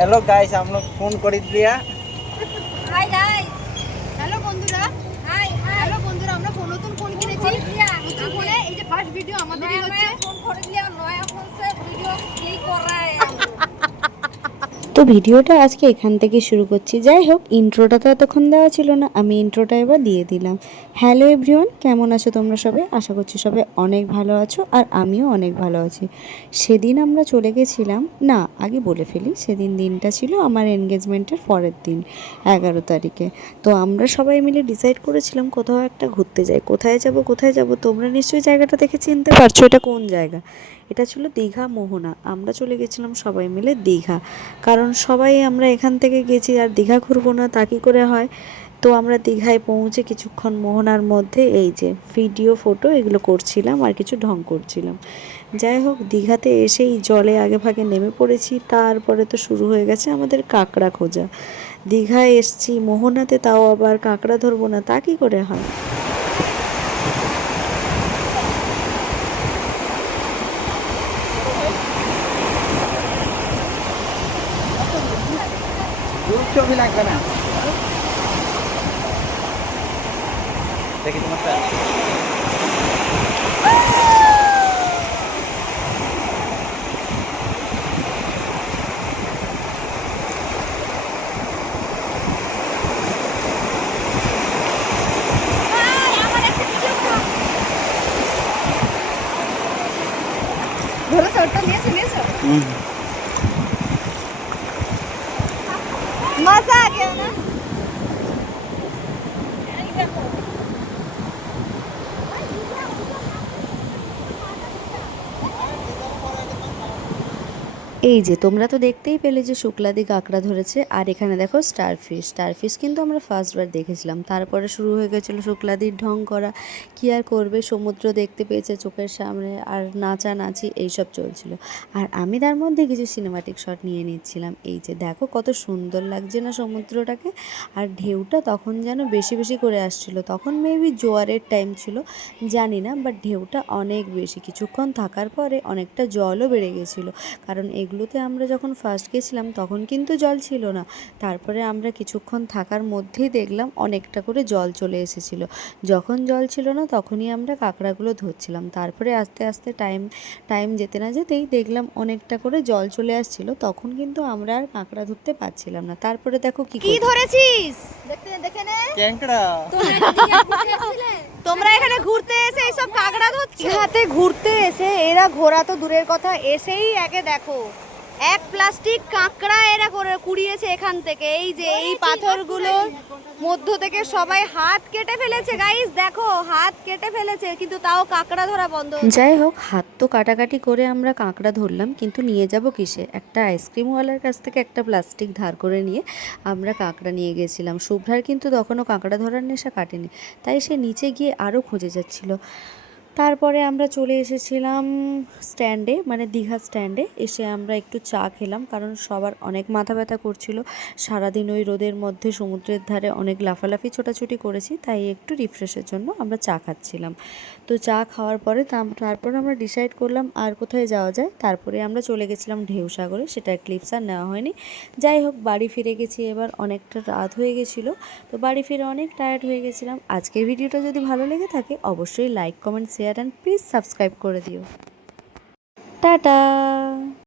Hello guys, हम लोग phone कर दिया। হাই গাইস, হ্যালো বন্ধুরা। হাই হ্যালো বন্ধুরা, আমরা নতুন ফোন কিনেছি। নতুন ফোনে এই যে ফার্স্ট ভিডিও আমাদেরই হচ্ছে। ফোন করে দিলাম, নয়া ফোন সে ভিডিও কি করায় আমরা। তো ভিডিওটা আজকে এখান থেকে শুরু করছি। যাই হোক, ইন্ট্রোটা তো এতক্ষণ দেওয়া ছিল না, আমি ইন্ট্রোটা এবার দিয়ে দিলাম। হ্যালো এভরিওয়ান, কেমন আছো তোমরা সবাই? আশা করছি সবাই অনেক ভালো আছো, আর আমিও অনেক ভালো আছি। সেদিন আমরা চলে গেছিলাম, না আগে বলে ফেলি, সেদিন দিনটা ছিল আমার এনগেজমেন্টের পরের দিন, 11 তারিখে। তো আমরা সবাই মিলে ডিসাইড করেছিলাম কোথাও একটা ঘুরতে যাই। কোথায় যাব তোমরা নিশ্চয়ই জায়গাটা দেখে চিনতে পারছো এটা কোন জায়গা। এটা ছিল দীঘা মোহনা। আমরা চলে গেছিলাম সবাই মিলে দীঘা, কারণ সবাই আমরা এখান থেকে গেছি, আর দীঘা ঘুরবো না তা কী করে হয়। তো আমরা দীঘায় পৌঁছে কিছুক্ষণ মোহনার মধ্যে এই যে ভিডিও ফটো এগুলো করছিলাম আর কিছু ঢং করছিলাম। যাই হোক, দীঘাতে এসেই জলে আগে ভাগে নেমে পড়েছি। তারপরে তো শুরু হয়ে গেছে আমাদের কাঁকড়া খোঁজা। দীঘায় এসছি, মোহনাতে তাও আবার কাঁকড়া ধরবো না তা কী করে হয়। ছবি লাগবে না, দেখি তোমারটা। ধরেছো ওটা নিয়েছো मजा आ गया ना। এই যে তোমরা তো দেখতেই পেলে যে শুক্লাদি কাঁকড়া ধরেছে, আর এখানে দেখো স্টারফিশ কিন্তু আমরা ফার্স্টবার দেখেছিলাম। তারপরে শুরু হয়ে গেছিলো শুক্লাদির ঢং করা। কি আর করবে, সমুদ্র দেখতে পেয়েছে চোখের সামনে, আর নাচানাচি এইসব চলছিল। আর আমি তার মধ্যে কিছু সিনেমাটিক শট নিয়ে নিচ্ছিলাম। এই যে দেখো কত সুন্দর লাগছে না সমুদ্রটাকে। আর ঢেউটা তখন যেন বেশি বেশি করে আসছিল, তখন মেবি জোয়ারের টাইম ছিল, জানি না, বাট ঢেউটা অনেক বেশি। কিছুক্ষণ থাকার পরে অনেকটা জলও বেড়ে গেছিলো, কারণ এগুলোতে আমরা যখন ফার্স্ট গেছিলাম তখন কিন্তু জল ছিল না। তারপরে আমরা কিছুক্ষণ থাকার মধ্যেই দেখলাম অনেকটা করে জল চলে এসেছিলো। যখন জল ছিল না তখনই আমরা কাঁকড়াগুলো ধরছিলাম। তারপরে আস্তে আস্তে টাইম যেতে না যেতেই দেখলাম অনেকটা করে জল চলে আসছিলো, তখন কিন্তু আমরা আর কাঁকড়া ধরতে পারছিলাম না। তারপরে দেখো কি ধরেছিস, দেখে নে ক্যাংকড়া। তোমরা এখানে ঘুরতে এসে এইসব কাঁকড়া ধরছো। হাতে ঘুরতে এসে এরা ঘোরা তো দূরের কথা, এসেই আগে দেখো এক প্লাস্টিক কাঁকড়া এরা করে কুড়িয়েছে এখান থেকে। এই যে এই পাথরগুলোর মধ্য থেকে সবাই হাত কেটে ফেলেছে গাইস, দেখো হাত কেটে ফেলেছে, কিন্তু তাও কাঁকড়া ধরা বন্ধ। যাই হোক, হাত তো কাটাকাটি করে আমরা কাঁকড়া ধরলাম, কিন্তু নিয়ে যাব কিসে? একটা আইসক্রিমওয়ালার কাছ থেকে একটা প্লাস্টিক ধার করে নিয়ে আমরা কাঁকড়া নিয়ে গেছিলাম। শুভ্রার কিন্তু তখনও কাঁকড়া ধরার নেশা কাটেনি, তাই সে নিচে গিয়ে আরও খুঁজে যাচ্ছিল। তারপরে আমরা চলে এসেছিলাম স্ট্যান্ডে, মানে দীঘা স্ট্যান্ডে। এসে আমরা একটু চা খেলাম, কারণ সবার অনেক মাথা ব্যথা করছিল। সারাদিন ওই রোদের মধ্যে সমুদ্রের ধারে অনেক লাফালাফি ছোটাছুটি করেছি, তাই একটু রিফ্রেশের জন্য আমরা চা খাচ্ছিলাম। তো চা খাওয়ার পরে তারপর আমরা ডিসাইড করলাম আর কোথায় যাওয়া যায়। তারপরে আমরা চলে গেছিলাম ঢেউসাগরে, সেটার ক্লিপস আর নেওয়া হয়নি। যাই হোক, বাড়ি ফিরে গেছি, এবার অনেকটা রাত হয়ে গেছিলো। তো বাড়ি ফিরে অনেক টায়ার্ড হয়ে গেছিলাম। আজকের ভিডিওটা যদি ভালো লেগে থাকে অবশ্যই like, comment, share and please subscribe করে দিও। টাটা।